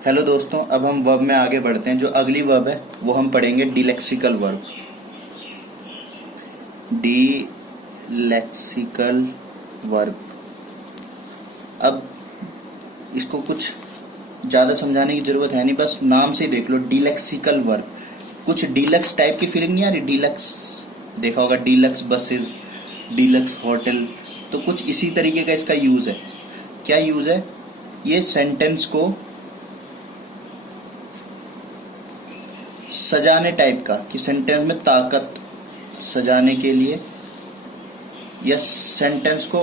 Hello दोस्तों, अब हम वर्ब में आगे बढ़ते हैं। जो अगली वर्ब है वो हम पढ़ेंगे डिलेक्सिकल वर्ब। डिलेक्सिकल वर्ब। अब इसको कुछ ज़्यादा समझाने की ज़रूरत है नहीं, बस नाम से ही देख लो डिलेक्सिकल वर्ब। कुछ डीलक्स टाइप की फीलिंग नहीं आ रही? डीलक्स देखा होगा, डीलक्स बसेस, डीलक्स होटल, तो कुछ इसी तरीके का इसका यूज़ है। क्या यूज़ है? ये सेंटेंस को सजाने टाइप का, कि सेंटेंस में ताकत सजाने के लिए, या सेंटेंस को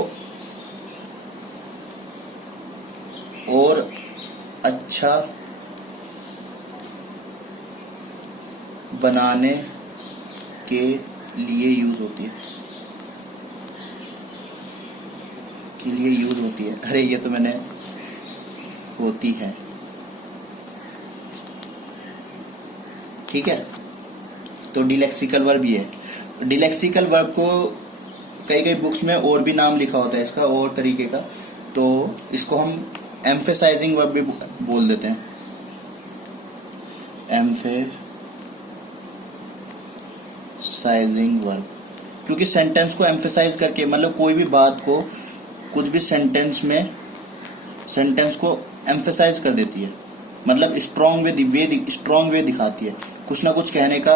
और अच्छा बनाने के लिए यूज होती है। अरे ये तो मैंने होती है, ठीक है। तो डिलेक्सिकल वर्ब ये है। डिलेक्सिकल वर्ब को कई कई बुक्स में और भी नाम लिखा होता है इसका, और तरीके का। तो इसको हम एम्फेसाइजिंग वर्ब भी बोल देते हैं। एम्फेसाइजिंग वर्ब, क्योंकि सेंटेंस को एम्फेसाइज करके, मतलब कोई भी बात को, कुछ भी सेंटेंस में सेंटेंस को एम्फेसाइज कर देती है, मतलब स्ट्रॉन्ग वे दिखाती है। कुछ ना कुछ कहने का,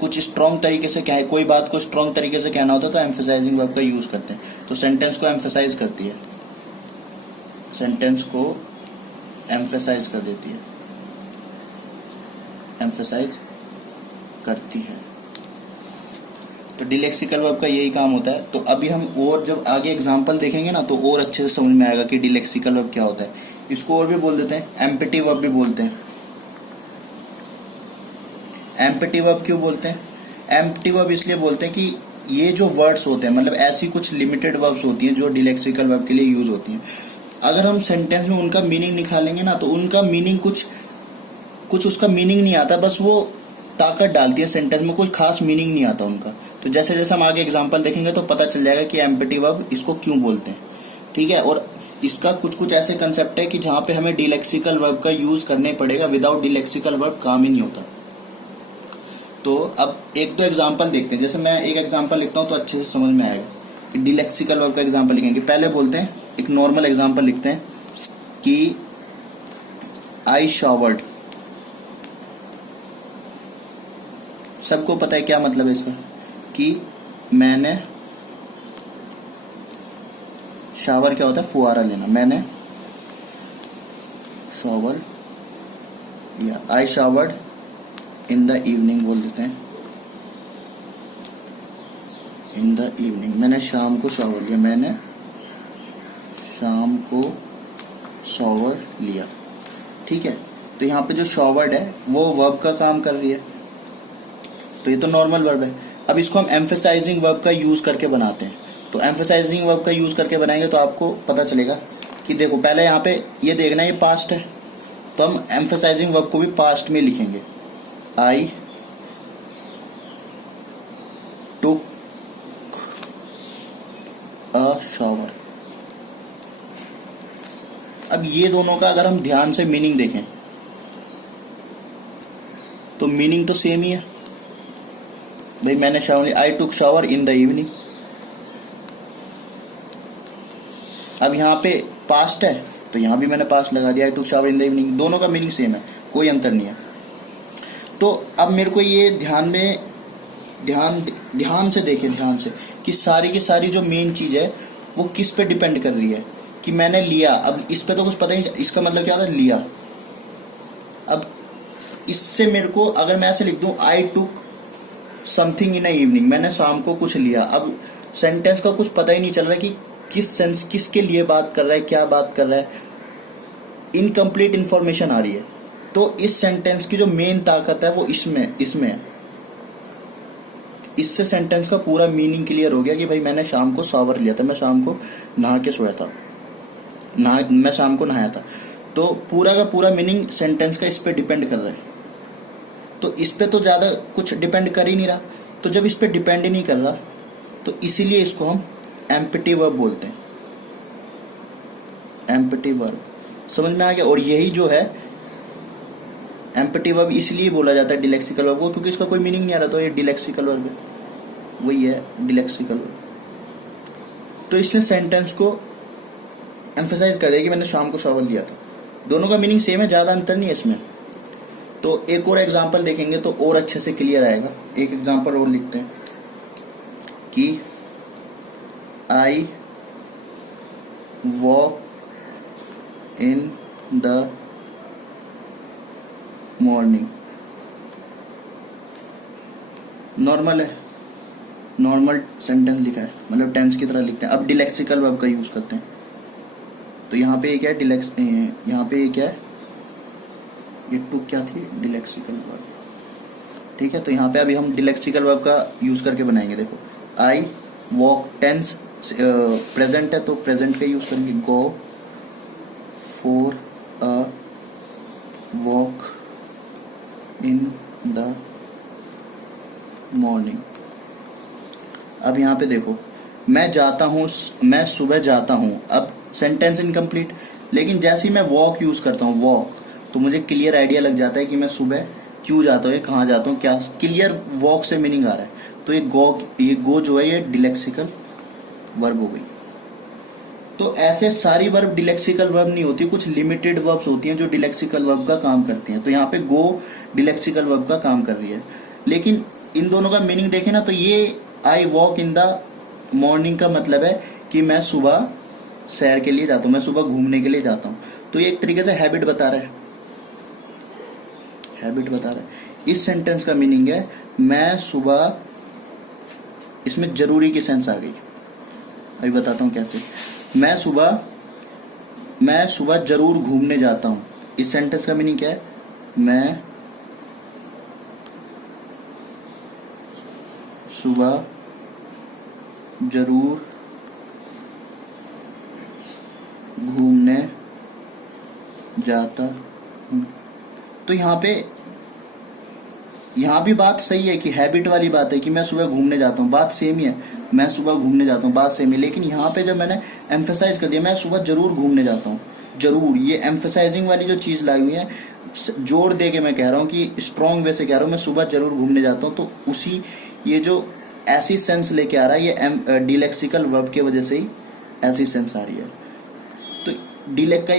कुछ स्ट्रॉन्ग तरीके से कहे, कोई बात को स्ट्रॉन्ग तरीके से कहना होता है तो एम्फेसाइजिंग वर्ब का यूज करते हैं। तो सेंटेंस को एम्फेसाइज करती है, सेंटेंस को एम्फेसाइज कर देती है, एम्फेसाइज करती है। तो डिलेक्सिकल वर्ब का यही काम होता है। तो अभी हम और जब आगे एग्जांपल देखेंगे ना, तो और अच्छे से समझ में आएगा कि डिलेक्सिकल वर्ब क्या होता है। इसको और भी बोल देते हैं, एम्पटी वर्ब भी बोलते हैं। एम्पटी वर्ब क्यों बोलते हैं? एम्पटी वर्ब इसलिए बोलते हैं कि ये जो वर्ड्स होते हैं, मतलब ऐसी कुछ लिमिटेड वर्ब्स होती हैं जो डिलेक्सिकल वर्ब के लिए यूज होती हैं। अगर हम सेंटेंस में उनका मीनिंग निकालेंगे ना, तो उनका मीनिंग कुछ उसका मीनिंग नहीं आता, बस वो ताकत डालती है सेंटेंस में, कोई खास मीनिंग नहीं आता उनका। तो जैसे जैसे हम आगे एग्जांपल देखेंगे तो पता चल जाएगा कि एम्पटी वर्ब इसको क्यों बोलते हैं, ठीक है। और इसका कुछ ऐसे कंसेप्ट है कि जहाँ पे हमें डिलेक्सिकल वर्ब का यूज करने पड़ेगा, विदाउट डिलेक्सिकल वर्ब काम ही नहीं होता। तो अब एक दो एग्जांपल देखते हैं। जैसे मैं एक एग्जांपल लिखता हूँ तो अच्छे से समझ में आएगा कि डिलेक्सिकल वर्ब का एग्जांपल लिखेंगे। पहले बोलते हैं, एक नॉर्मल एग्जांपल लिखते हैं कि आई शावर्ड। सबको पता है क्या मतलब है इसका, कि मैंने, शावर क्या होता है? फुहारा लेना। मैंने शावर लिया, आई शावर्ड इन द इवनिंग बोल देते हैं। इन द इवनिंग, मैंने शाम को शावर लिया, मैंने शाम को शावर लिया, ठीक है। तो यहाँ पे जो शावर्ड है वो वर्ब का काम कर रही है, तो ये तो नॉर्मल वर्ब है। अब इसको हम एम्फेसाइजिंग वर्ब का यूज करके बनाते हैं। तो एम्फेसाइजिंग वर्ब का यूज करके बनाएंगे तो आपको पता चलेगा कि देखो, पहले यहाँ पे ये देखना, ये पास्ट है, तो हम एम्फेसाइजिंग वर्ब को भी पास्ट में लिखेंगे। आई टुक अ शावर। अब ये दोनों का अगर हम ध्यान से मीनिंग देखें तो मीनिंग तो सेम ही है भाई। मैंने शावर लिया, I took shower in the evening. अब यहाँ पे पास्ट है तो यहाँ भी मैंने पास्ट लगा दिया, I took shower in the evening. दोनों का मीनिंग सेम है, कोई अंतर नहीं है। तो अब मेरे को ये ध्यान से देखें, ध्यान से, कि सारी की सारी जो मेन चीज है वो किस पे डिपेंड कर रही है, कि मैंने लिया। अब इस पे तो कुछ पता ही, इसका मतलब क्या था? लिया। अब इससे मेरे को, अगर मैं ऐसे लिख दूं, आई टुक समथिंग इन अ इवनिंग, मैंने शाम को कुछ लिया। अब सेंटेंस का कुछ पता ही नहीं चल रहा कि किसके लिए बात कर रहा है, क्या बात कर रहा है, इनकम्प्लीट इंफॉर्मेशन आ रही है। तो इस सेंटेंस की जो मेन ताकत है वो इसमें है। इससे सेंटेंस का पूरा मीनिंग क्लियर हो गया कि भाई मैंने शाम को शावर लिया था, मैं शाम को नहा के सोया था, मैं शाम को नहाया था। तो पूरा का पूरा मीनिंग सेंटेंस का इस पे डिपेंड कर रहा है। तो इस पे तो ज्यादा कुछ डिपेंड कर ही नहीं रहा। तो जब इस पे डिपेंड ही नहीं कर रहा, तो इसीलिए इसको हम एम्पटी वर्ब बोलते हैं। एम्पटी वर्ब, समझ में आ गया। और यही जो है एम्पटी वर्ब इसलिए बोला जाता है डिलेक्सिकल वर्ब को, क्योंकि इसका कोई मीनिंग नहीं आ रहा, तो ये डिलेक्सिकल वर्ब है, वही है डिलेक्सिकल वर्ब। तो इसने सेंटेंस को एम्फेसाइज कर दिया कि मैंने शाम को शॉवर लिया था। दोनों का मीनिंग सेम है, ज्यादा अंतर नहीं है इसमें। तो एक और एग्जांपल देखेंगे तो और अच्छे से क्लियर आएगा। एक एग्जांपल और लिखते हैं कि I walk in the morning. Normal है, नॉर्मल सेंटेंस लिखा है, मतलब टेंस की तरह लिखते हैं। अब डिलेक्सिकल वर्ब का यूज करते हैं। तो यहाँ पे क्या है यहाँ पे क्या है, ये टू क्या थी, डिलेक्सिकल वर्ब, ठीक है। तो यहाँ पे अभी हम डिलेक्सिकल वर्ब का यूज करके बनाएंगे। देखो आई वॉक, टेंस प्रेजेंट है तो प्रेजेंट का यूज करेंगे, go for a walk in the morning. अब यहाँ पे देखो, मैं जाता हूँ, मैं सुबह जाता हूँ। अब सेंटेंस इनकम्प्लीट, लेकिन जैसे ही मैं वॉक यूज करता हूँ, वॉक, तो मुझे क्लियर आइडिया लग जाता है कि मैं सुबह क्यों जाता हूँ, कहाँ जाता हूँ, क्या क्लियर वॉक से मीनिंग आ रहा है। तो ये गो जो है ये डिलेक्सिकल वर्ब हो गई। तो ऐसे सारी वर्ब डिलेक्सिकल वर्ब नहीं होती, कुछ लिमिटेड वर्ब्स होती हैं जो डिलेक्सिकल वर्ब का काम करती हैं। तो यहाँ पे गो डिलेक्सिकल वर्ब का काम कर रही है, लेकिन इन दोनों का मीनिंग देखें ना, तो ये I walk in the morning का मतलब है कि मैं सुबह सैर के लिए जाता हूँ, मैं सुबह घूमने के लिए जाता हूँ। तो ये एक तरीके से हैबिट बता रहा है, हैबिट बता रहा है। इस सेंटेंस का मीनिंग है मैं सुबह, इसमें जरूरी की सेंस आ गई, अभी बताता हूँ कैसे। मैं सुबह जरूर घूमने जाता हूँ। इस सेंटेंस का मीनिंग क्या है, मैं सुबह जरूर घूमने जाता हूँ। तो यहाँ भी बात सही है कि हैबिट वाली बात है कि मैं सुबह घूमने जाता हूँ, बात सेम ही है, मैं सुबह घूमने जाता हूँ, बात सेम है। लेकिन यहाँ पे जब मैंने एम्फेसाइज कर दिया मैं सुबह जरूर घूमने जाता हूँ, जरूर, ये एम्फेसाइजिंग वाली जो चीज लाई हुई है, जोर दे के मैं कह रहा हूँ कि स्ट्रॉन्ग वे से कह रहा हूँ मैं सुबह जरूर घूमने जाता हूँ। तो उसी ये जो ऐसी सेंस लेके आ रहा है, ये डिलेक्सिकल वर्ब की वजह से ही ऐसी सेंस आ रही है। तो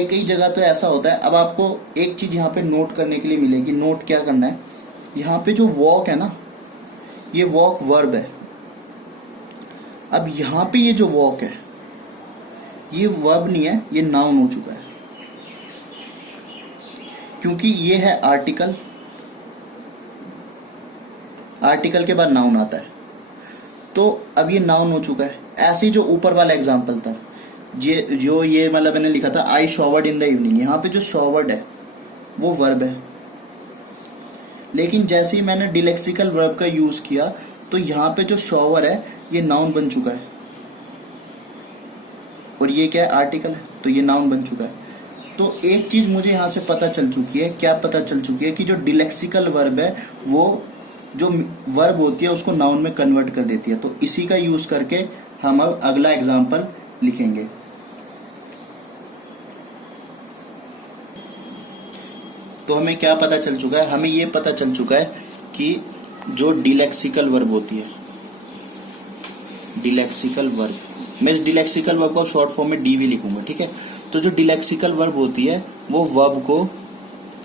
कई जगह तो ऐसा होता है। अब आपको एक चीज यहाँ पे नोट करने के लिए मिलेगी। नोट क्या करना है, यहाँ पे जो वॉक है ना, ये वॉक वर्ब है। अब यहाँ पे ये जो वॉक है ये वर्ब नहीं है, ये नाउन हो चुका है, क्योंकि ये है आर्टिकल, आर्टिकल के बाद नाउन आता है। तो अब ये नाउन हो चुका है। ऐसे ही जो ऊपर वाला एग्जांपल था, ये मतलब मैंने लिखा था आई शॉवर्ड इन द इवनिंग, यहाँ पे जो शॉवर्ड है वो वर्ब है। लेकिन जैसे ही मैंने डिलेक्सिकल वर्ब का यूज किया तो यहाँ पे जो शॉवर है ये नाउन बन चुका है, और ये क्या है, आर्टिकल है, तो ये नाउन बन चुका है। तो एक चीज मुझे यहाँ से पता चल चुकी है, क्या पता चल चुकी है, कि जो डिलेक्सिकल वर्ब है वो जो वर्ब होती है उसको नाउन में कन्वर्ट कर देती है। तो इसी का यूज करके हम अब अगला एग्जाम्पल लिखेंगे। तो हमें क्या पता चल चुका है, हमें ये पता चल चुका है कि जो डिलेक्सिकल वर्ब होती है, डिलेक्सिकल वर्ब, मैं इस डिलेक्सिकल वर्ब को शॉर्ट फॉर्म में डीवी लिखूंगा, ठीक है। तो जो डिलेक्सिकल वर्ब होती है वो वर्ब को,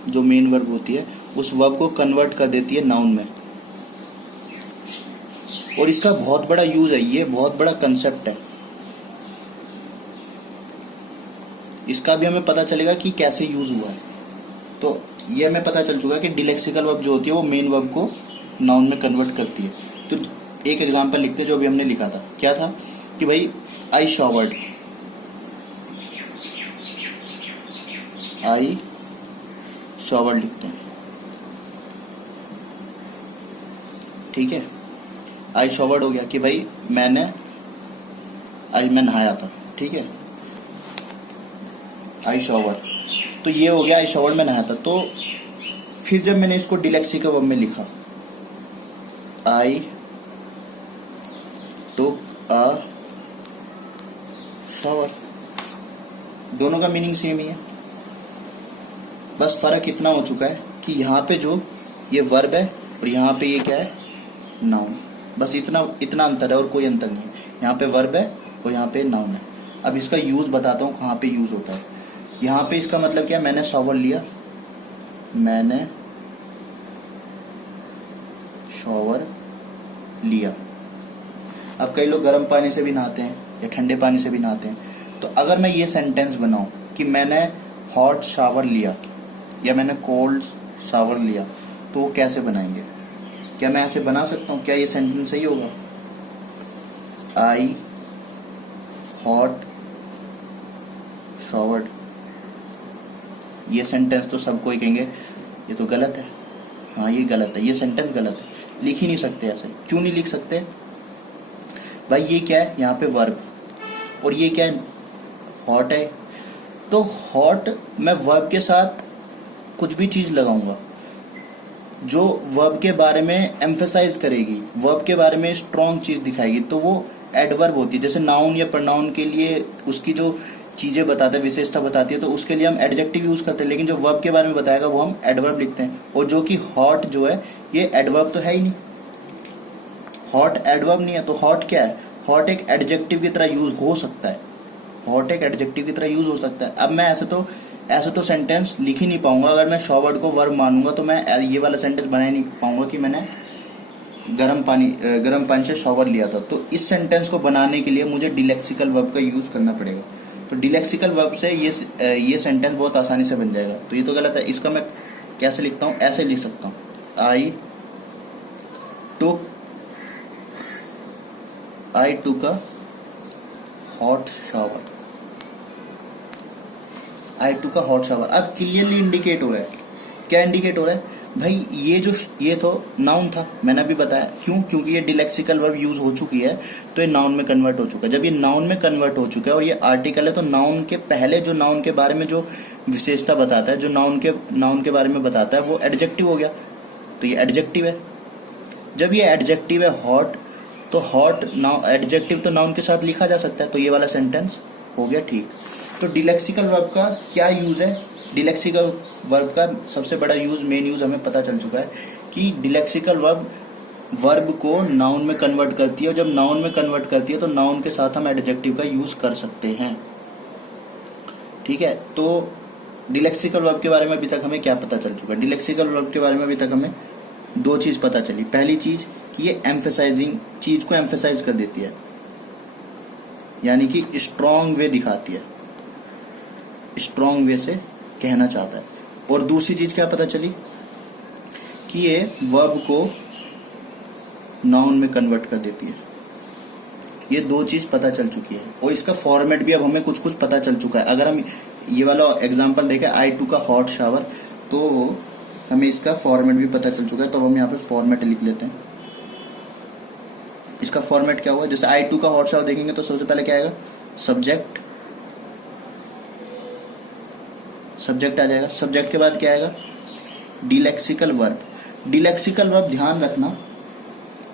जो मेन वर्ब होती है उस वर्ब को कन्वर्ट कर देती है नाउन में। और इसका बहुत बड़ा यूज है, ये बहुत बड़ा कंसेप्ट है। इसका भी हमें पता चलेगा कि कैसे यूज हुआ है। तो ये हमें पता चल चुका है कि डिलेक्सिकल वर्ब जो होती है वो मेन वर्ब को नाउन में कन्वर्ट करती है। तो एक एग्जांपल लिखते हैं जो अभी हमने लिखा था, क्या था कि भाई आई शॉवर्ड, आई शॉवर्ड लिखते हैं, ठीक है। आई शॉवर्ड हो गया कि भाई मैं नहाया था, ठीक है, आई शॉवर। तो ये हो गया आई शॉवर में नहाया था। तो फिर जब मैंने इसको डिलेक्सिकल वर्ब में लिखा, आई टुक अ शॉवर, दोनों का मीनिंग सेम ही है। बस फर्क इतना हो चुका है कि यहाँ पे जो ये वर्ब है और यहाँ पे ये क्या है, नाउन। बस इतना इतना अंतर है और कोई अंतर नहीं है। यहाँ पे वर्ब है और यहाँ पे नाउन है। अब इसका यूज बताता हूँ कहाँ पे यूज होता है। यहाँ पे इसका मतलब क्या है, मैंने शॉवर लिया, मैंने शॉवर लिया। अब कई लोग गर्म पानी से भी नहाते हैं या ठंडे पानी से भी नहाते हैं, तो अगर मैं ये सेंटेंस बनाऊं कि मैंने हॉट शावर लिया या मैंने कोल्ड शावर लिया, तो कैसे बनाएंगे? क्या मैं ऐसे बना सकता हूँ? क्या ये सेंटेंस सही होगा? आई हॉट शावर्ड, ये सेंटेंस तो सबको ही कहेंगे ये तो गलत है। हाँ ये गलत है, ये सेंटेंस गलत है, लिख ही नहीं सकते ऐसे। क्यों नहीं लिख सकते भाई? ये क्या है, यहाँ पे वर्ब और ये क्या है, हॉट है। तो हॉट मैं वर्ब के साथ कुछ भी चीज लगाऊंगा जो वर्ब के बारे में एम्फेसाइज करेगी, वर्ब के बारे में स्ट्रॉन्ग चीज दिखाएगी, तो वो एडवर्ब होती है। जैसे नाउन या प्रोनाउन के लिए उसकी जो चीजें बताता है, विशेषता बताती है, तो उसके लिए हम एडजेक्टिव यूज करते हैं, लेकिन जो वर्ब के बारे में बताएगा वो हम एडवर्ब लिखते हैं। और जो कि हॉट जो है ये एडवर्ब तो है ही नहीं, हॉट एडवर्ब नहीं है। तो हॉट क्या है? हॉट एक एडजेक्टिव की तरह यूज हो सकता है, हॉट एक एडजेक्टिव की तरह यूज हो सकता है। अब मैं ऐसे तो सेंटेंस लिख ही नहीं पाऊंगा। अगर मैं शॉवर्ड को वर्ब मानूंगा तो मैं ये वाला सेंटेंस बना ही नहीं पाऊंगा कि मैंने गर्म पानी से शॉवर लिया था। तो इस सेंटेंस को बनाने के लिए मुझे डिलेक्सिकल वर्ब का यूज करना पड़ेगा। तो डिलेक्सिकल वर्ब से ये सेंटेंस बहुत आसानी से बन जाएगा। तो ये तो गलत है। इसका मैं कैसे लिखता हूँ? ऐसे लिख सकता हूँ, I took a hot shower, I took a hot shower. अब क्लियरली इंडिकेट हो रहा है, क्या इंडिकेट हो रहा है भाई? ये तो नाउन था, मैंने अभी बताया। क्यों? क्योंकि ये डिलेक्सिकल वर्ब यूज हो चुकी है, तो ये नाउन में कन्वर्ट हो चुका है। जब ये नाउन में कन्वर्ट हो चुका है और ये आर्टिकल है, तो नाउन के पहले जो नाउन के बारे में जो विशेषता बताता है, जो नाउन के बारे में बताता है, वो एडजेक्टिव हो गया। तो ये एडजेक्टिव है। जब ये एडजेक्टिव है हॉट, तो हॉट एडजेक्टिव तो नाउन के साथ लिखा जा सकता है। तो ये वाला सेंटेंस हो गया ठीक। तो डिलेक्सिकल वर्ब का क्या यूज है? डिलेक्सिकल वर्ब का सबसे बड़ा यूज, मेन यूज हमें पता चल चुका है कि डिलेक्सिकल वर्ब को नाउन में कन्वर्ट करती है, और जब नाउन में कन्वर्ट करती है तो नाउन के साथ हम एडजेक्टिव का यूज कर सकते हैं। ठीक है, तो डिलेक्सिकल वर्ब के बारे में अभी तक हमें क्या पता चल चुका है? डिलेक्सिकल वर्ब के बारे में अभी तक हमें दो चीज पता चली। पहली चीज कि ये एम्फेसाइजिंग चीज को एम्फेसाइज कर देती है, यानी कि स्ट्रॉन्ग वे दिखाती है, स्ट्रॉन्ग वे से कहना चाहता है। और दूसरी चीज क्या पता चली कि ये वर्ब को नाउन में कन्वर्ट कर देती है। ये दो चीज पता चल चुकी है, और इसका फॉर्मेट भी अब हमें कुछ कुछ पता चल चुका है। अगर हम ये वाला एग्जांपल देखें, आई टुक अ हॉट शावर, तो हमें इसका फॉर्मेट भी पता चल चुका है। तो हम यहाँ पे फॉर्मेट लिख लेते हैं। इसका फॉर्मेट क्या हुआ? जैसे आई टुक अ हॉट शावर देखेंगे तो सबसे पहले क्या आएगा? सब्जेक्ट आ जाएगा। सब्जेक्ट के बाद क्या आएगा? डिलेक्सिकल वर्ब। डिलेक्सिकल वर्ब ध्यान रखना,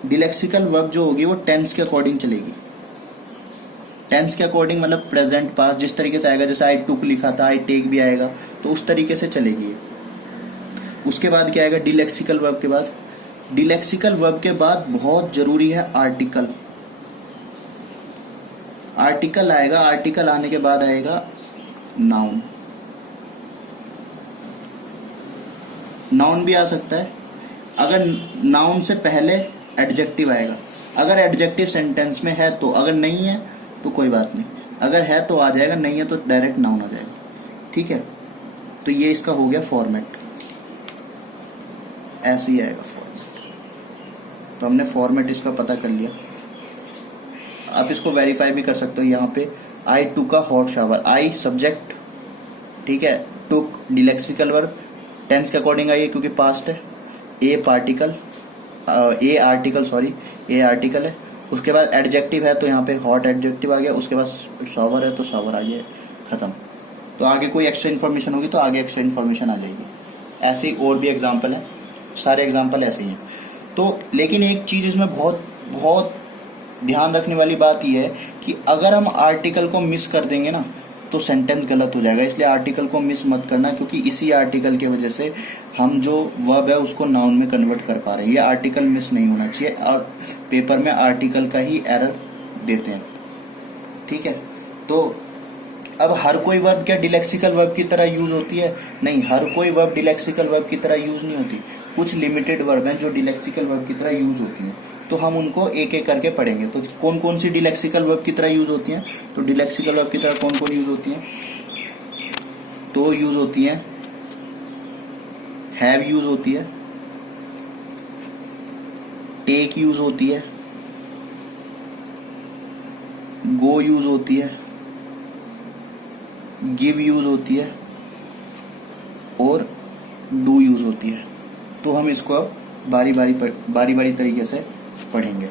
डिलेक्सिकल वर्ब जो होगी वो टेंस के अकॉर्डिंग चलेगी। टेंस के अकॉर्डिंग मतलब प्रेजेंट पास्ट जिस तरीके से आएगा, जैसे आई टुक लिखा था, आई टेक भी आएगा, तो उस तरीके से चलेगी। उसके बाद क्या आएगा? डिलेक्सिकल वर्ब के बाद, डिलेक्सिकल वर्ब के बाद बहुत जरूरी है आर्टिकल। आर्टिकल आएगा, आर्टिकल आने के बाद आएगा नाउन। नाउन भी आ सकता है अगर नाउन से पहले एडजेक्टिव आएगा। अगर एडजेक्टिव सेंटेंस में है तो, अगर नहीं है तो कोई बात नहीं, अगर है तो आ जाएगा, नहीं है तो डायरेक्ट नाउन आ जाएगा। ठीक है, तो ये इसका हो गया फॉर्मेट, ऐसे ही आएगा फॉर्मेट। तो हमने फॉर्मेट इसका पता कर लिया। आप इसको वेरीफाई भी कर सकते हो। यहाँ पे I took a hot shower, I subject, ठीक है, टुक डिलेक्सिकल वर्ब, टेंस के अकॉर्डिंग आई है क्योंकि पास्ट है, ए आर्टिकल है। उसके बाद एडजेक्टिव है तो यहाँ पे हॉट एडजेक्टिव आ गया। उसके बाद शावर है तो शावर आ गया, खत्म। तो आगे कोई एक्स्ट्रा इन्फॉर्मेशन होगी तो आगे एक्स्ट्रा इन्फॉर्मेशन आ जाएगी। ऐसे ही और भी एग्जाम्पल है, सारे एग्जाम्पल ऐसे ही हैं। तो लेकिन एक चीज इसमें बहुत बहुत ध्यान रखने वाली बात यह है कि अगर हम आर्टिकल को मिस कर देंगे ना, तो सेंटेंस गलत हो जाएगा। इसलिए आर्टिकल को मिस मत करना, क्योंकि इसी आर्टिकल की वजह से हम जो वर्ब है उसको नाउन में कन्वर्ट कर पा रहे हैं। ये आर्टिकल मिस नहीं होना चाहिए, और पेपर में आर्टिकल का ही एरर देते हैं। ठीक है, तो अब हर कोई वर्ब क्या डिलेक्सिकल वर्ब की तरह यूज होती है? नहीं, हर कोई वर्ब डिलेक्सिकल वर्ब की तरह यूज नहीं होती। कुछ लिमिटेड वर्ब हैं जो डिलेक्सिकल वर्ब की तरह यूज होती हैं, तो हम उनको एक एक करके पढ़ेंगे। तो कौन कौन सी डिलेक्सिकल वर्ब की तरह यूज होती हैं? तो डिलेक्सिकल वर्ब की तरह कौन कौन यूज होती हैं? तो यूज होती हैं, हैव यूज होती है, टेक यूज होती है, गो यूज होती है, गिव यूज होती है, और डू यूज होती है। तो हम इसको अब बारी बारी तरीके से पढ़ेंगे।